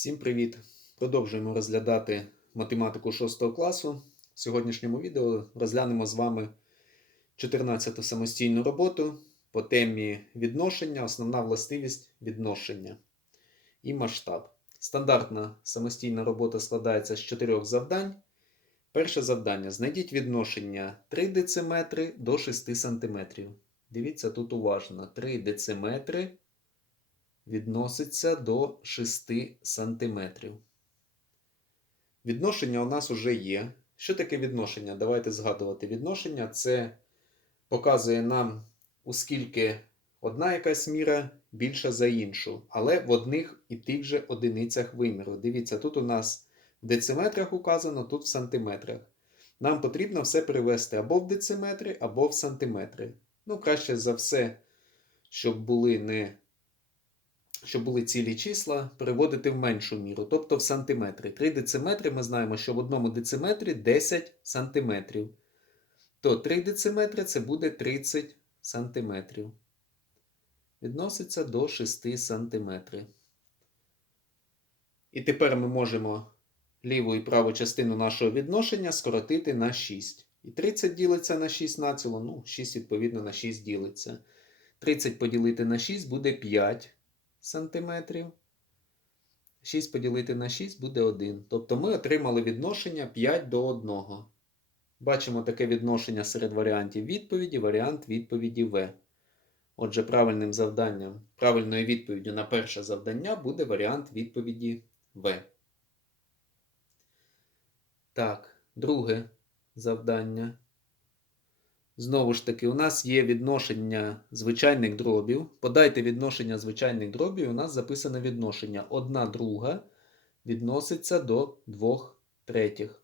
Всім привіт! Продовжуємо розглядати математику 6 класу. В сьогоднішньому відео розглянемо з вами 14 самостійну роботу по темі відношення, основна властивість відношення і масштаб. Стандартна самостійна робота складається з чотирьох завдань. Перше завдання: знайдіть відношення 3 дециметри до 6 см. Дивіться тут уважно: 3 дециметри відноситься до 6 см. Відношення у нас вже є. Що таке відношення? Давайте згадувати. Відношення це показує нам, оскільки одна якась міра більша за іншу, але в одних і тих же одиницях виміру. Дивіться, тут у нас в дециметрах указано, тут в сантиметрах. Нам потрібно все перевести або в дециметри, або в сантиметри. Ну, краще за все, щоб були не щоб були цілі числа, переводити в меншу міру, тобто в сантиметри. 3 дециметри ми знаємо, що в одному дециметрі 10 сантиметрів. То 3 дециметри це буде 30 сантиметрів. Відноситься до 6 сантиметрів. І тепер ми можемо ліву і праву частину нашого відношення скоротити на 6. І 30 ділиться на 6 націло, ну, 6 відповідно на 6 ділиться. 30 поділити на 6 буде 5 сантиметрів. 6 поділити на 6 буде 1. Тобто ми отримали відношення 5 до 1. Бачимо таке відношення серед варіантів відповіді, варіант відповіді В. Отже, правильним завданням, правильною відповіддю на перше завдання буде варіант відповіді В. Так, друге завдання. Знову ж таки, у нас є відношення звичайних дробів. Подайте відношення звичайних дробів, у нас записане відношення. Одна друга відноситься до двох третіх.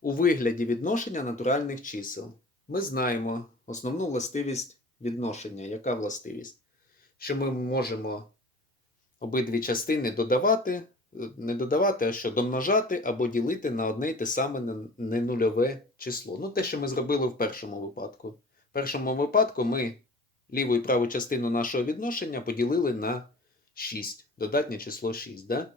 У вигляді відношення натуральних чисел. Ми знаємо основну властивість відношення. Яка властивість? Що ми можемо обидві частини додавати, не додавати, а що домножати або ділити на одне й те саме ненульове число. Ну, те, що ми зробили в першому випадку. В першому випадку ми ліву і праву частину нашого відношення поділили на 6, додатнє число 6. Да?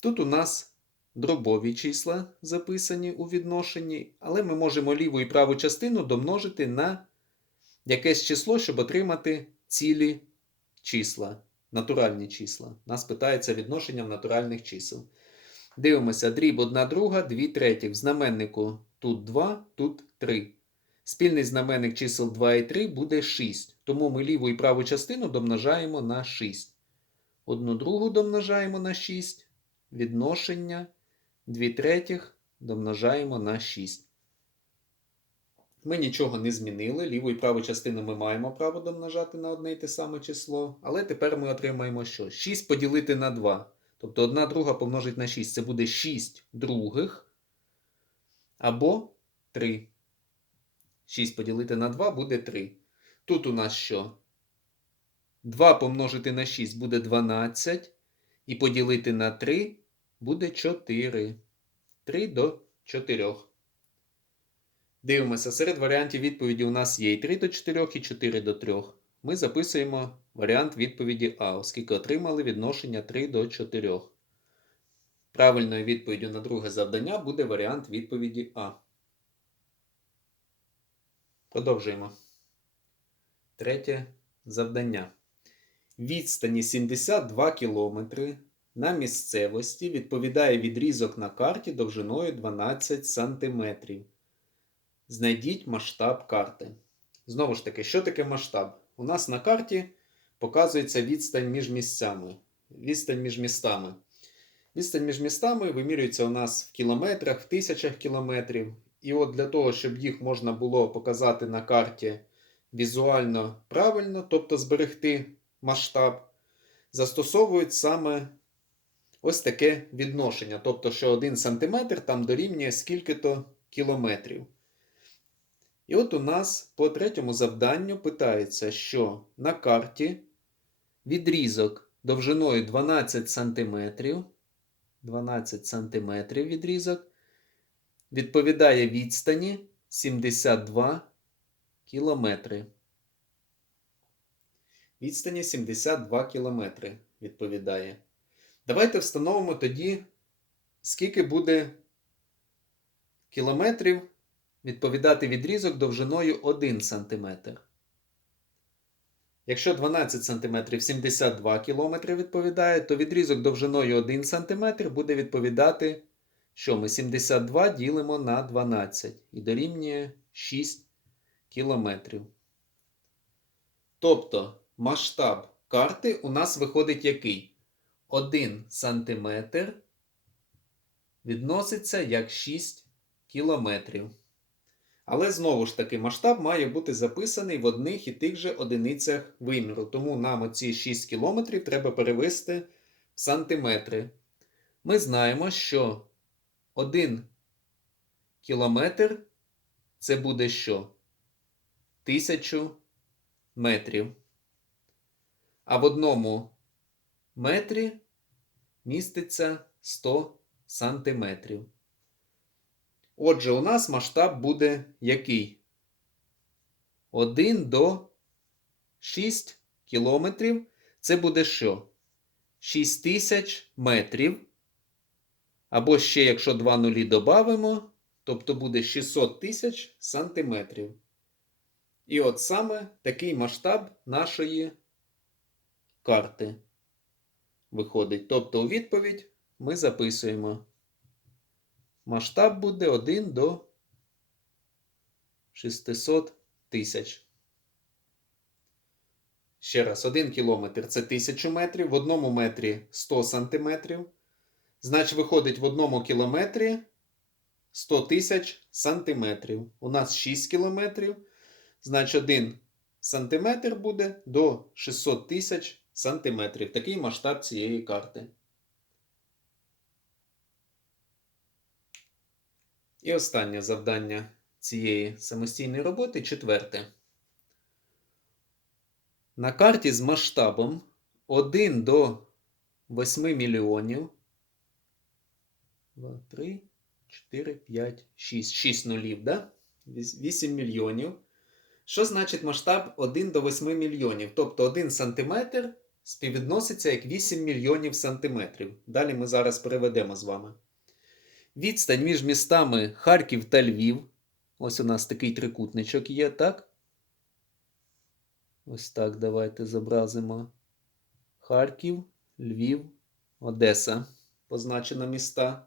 Тут у нас дробові числа записані у відношенні, але ми можемо ліву і праву частину домножити на якесь число, щоб отримати цілі числа натуральні числа. Нас питається відношення натуральних чисел. Дивимося, дріб 1 друга, 2 третіх. В знаменнику тут 2, тут 3. Спільний знаменник чисел 2 і 3 буде 6. Тому ми ліву і праву частину домножаємо на 6. Одну другу домножаємо на 6. Відношення 2 третіх домножаємо на 6. Ми нічого не змінили. Ліву і праву частину ми маємо право домножати на одне і те саме число. Але тепер ми отримаємо що? 6 поділити на 2. Тобто 1 друга помножить на 6. Це буде 6 других. Або 3. 6 поділити на 2 буде 3. Тут у нас що? 2 помножити на 6 буде 12. І поділити на 3 буде 4. 3 до 4. Дивимося, серед варіантів відповіді у нас є і 3 до 4, і 4 до 3. Ми записуємо варіант відповіді А, оскільки отримали відношення 3 до 4. Правильною відповіддю на друге завдання буде варіант відповіді А. Продовжуємо. Третє завдання. Відстані 72 км на місцевості відповідає відрізок на карті довжиною 12 см. Знайдіть масштаб карти. Знову ж таки, що таке масштаб? У нас на карті показується відстань між місцями. Відстань між містами. Відстань між містами вимірюється у нас в кілометрах, в тисячах кілометрів. І от для того, щоб їх можна було показати на карті візуально правильно, тобто зберегти масштаб, застосовують саме ось таке відношення. Тобто, що 1 см там дорівнює скільки-то кілометрів. І от у нас по третьому завданню питається, що на карті відрізок довжиною 12 см, 12 см відрізок, відповідає відстані 72 кілометри. Відстані 72 кілометри відповідає. Давайте встановимо тоді, скільки буде кілометрів відповідати відрізок довжиною 1 см. Якщо 12 см 72 км відповідає, то відрізок довжиною 1 см буде відповідати, що ми 72 ділимо на 12 і дорівнює 6 км. Тобто масштаб карти у нас виходить який? 1 см відноситься як 6 кілометрів. Але знову ж таки, масштаб має бути записаний в одних і тих же одиницях виміру. Тому нам оці 6 кілометрів треба перевести в сантиметри. Ми знаємо, що 1 кілометр це буде що? 1000 метрів. А в одному метрі міститься 100 сантиметрів. Отже, у нас масштаб буде який? 1 до 6 кілометрів. Це буде що? 6 тисяч метрів. Або ще, якщо два нулі додамо, тобто буде 600 тисяч сантиметрів. І от саме такий масштаб нашої карти виходить. Тобто, у відповідь ми записуємо. Масштаб буде 1 до 600 тисяч. Ще раз, 1 кілометр це 1000 метрів, в одному метрі 100 сантиметрів. Значить, виходить в одному кілометрі 100 тисяч сантиметрів. У нас 6 кілометрів. Значить, 1 сантиметр буде до 600 тисяч сантиметрів. Такий масштаб цієї карти. І останнє завдання цієї самостійної роботи четверте. На карті з масштабом 1 до 8 мільйонів. 2, 3, 4, 5, 6. 6 нулів, да? 8 мільйонів. Що значить масштаб 1 до 8 мільйонів? Тобто 1 сантиметр співвідноситься як 8 мільйонів сантиметрів. Далі ми зараз переведемо з вами. Відстань між містами Харків та Львів. Ось у нас такий трикутничок є, так? Ось так давайте зобразимо. Харків, Львів, Одеса. Позначено міста.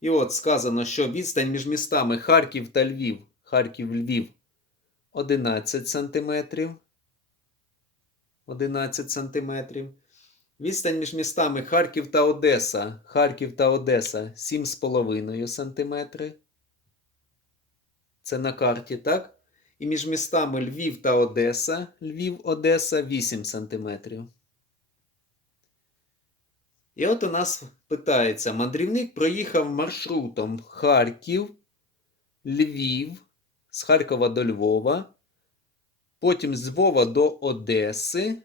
І от сказано, що відстань між містами Харків та Львів, Харків, Львів 11 сантиметрів. 11 сантиметрів. Відстань між містами Харків та Одеса. Харків та Одеса 7,5 см. Це на карті, так? І між містами Львів та Одеса. Львів, Одеса 8 см. І от у нас питається: мандрівник проїхав маршрутом Харків, Львів, з Харкова до Львова, потім з Львова до Одеси.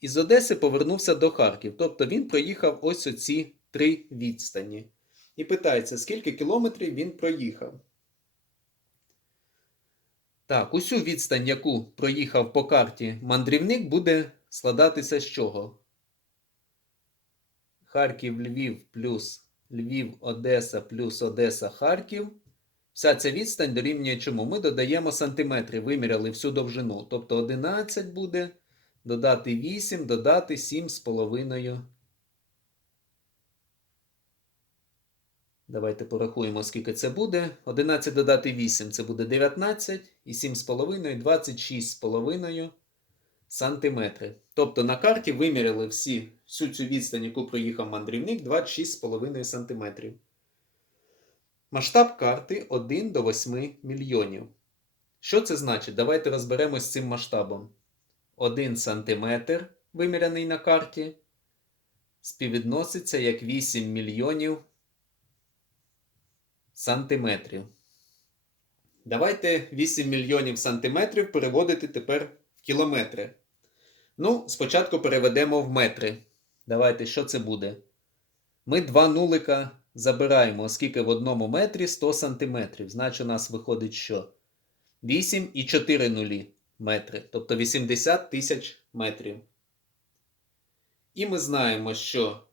І з Одеси повернувся до Харків. Тобто він проїхав ось оці три відстані. І питається, скільки кілометрів він проїхав. Так, усю відстань, яку проїхав по карті мандрівник, буде складатися з чого? Харків, Львів плюс Львів, Одеса плюс Одеса, Харків. Вся ця відстань дорівнює чому? Ми додаємо сантиметри, виміряли всю довжину. Тобто 11 буде додати 8, додати 7,5. Давайте порахуємо, скільки це буде. 11 додати 8 це буде 19, і 7,5 26,5 сантиметри. Тобто на карті виміряли всі, всю цю відстань, яку проїхав мандрівник, 26,5 сантиметрів. Масштаб карти 1 до 8 мільйонів. Що це значить? Давайте розберемось з цим масштабом. 1 сантиметр, виміряний на карті, співвідноситься як 8 мільйонів сантиметрів. Давайте 8 мільйонів сантиметрів переводити тепер в кілометри. Ну, спочатку переведемо в метри. Давайте, що це буде? Ми два нулика забираємо, оскільки в одному метрі 100 сантиметрів. Значить, у нас виходить що? 8 і 4 нулі метри. Тобто 80 тисяч метрів. І ми знаємо, що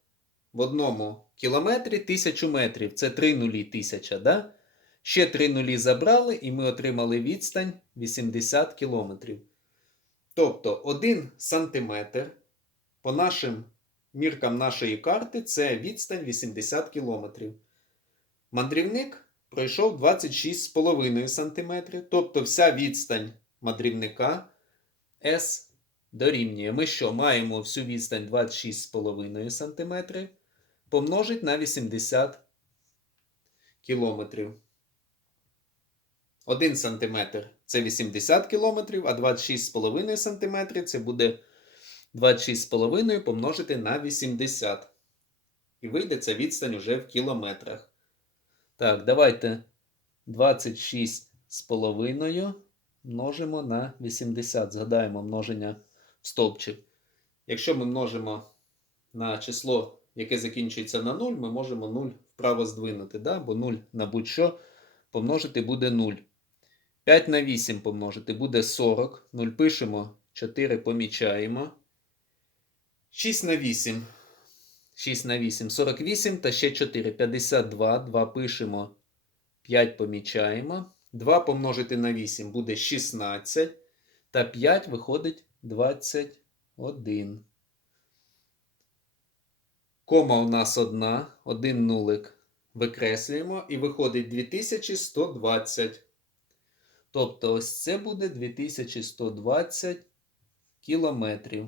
в одному кілометрі 1000 метрів це 3 нулі тисяча, да? Ще 3 нулі забрали, і ми отримали відстань 80 кілометрів. Тобто 1 сантиметр по нашим міркам нашої карти це відстань 80 кілометрів. Мандрівник пройшов 26,5 см, тобто вся відстань мандрівника S дорівнює. Ми що маємо всю відстань 26,5 см помножить на 80 кілометрів. 1 см це 80 км, а 26,5 см це буде 26,5 помножити на 80. І вийде ця відстань уже в кілометрах. Так, давайте 26,5 множимо на 80. Згадаємо множення в стовпчик. Якщо ми множимо на число, яке закінчується на 0, ми можемо 0 вправо здвинути, да? бо 0 на будь-що помножити буде 0. 5 на 8 помножити буде 40. 0 пишемо, 4 помічаємо. 6 на 8. 6 на 8 48 та ще 4 52. 2 пишемо, 5 помічаємо. 2 помножити на 8 буде 16. Та 5 виходить 21. Кома у нас одна, один нулик викреслюємо і виходить 2120. Тобто ось це буде 2120 кілометрів.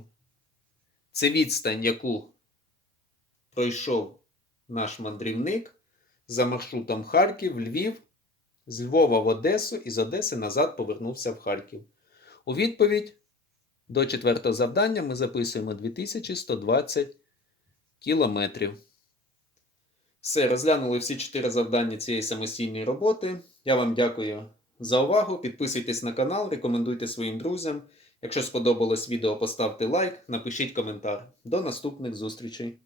Це відстань, яку пройшов наш мандрівник за маршрутом Харків, Львів, з Львова в Одесу і з Одеси назад повернувся в Харків. У відповідь до четвертого завдання ми записуємо 2120 кілометрів. Все, розглянули всі чотири завдання цієї самостійної роботи. Я вам дякую за увагу. Підписуйтесь на канал, рекомендуйте своїм друзям. Якщо сподобалось відео, поставте лайк, напишіть коментар. До наступних зустрічей!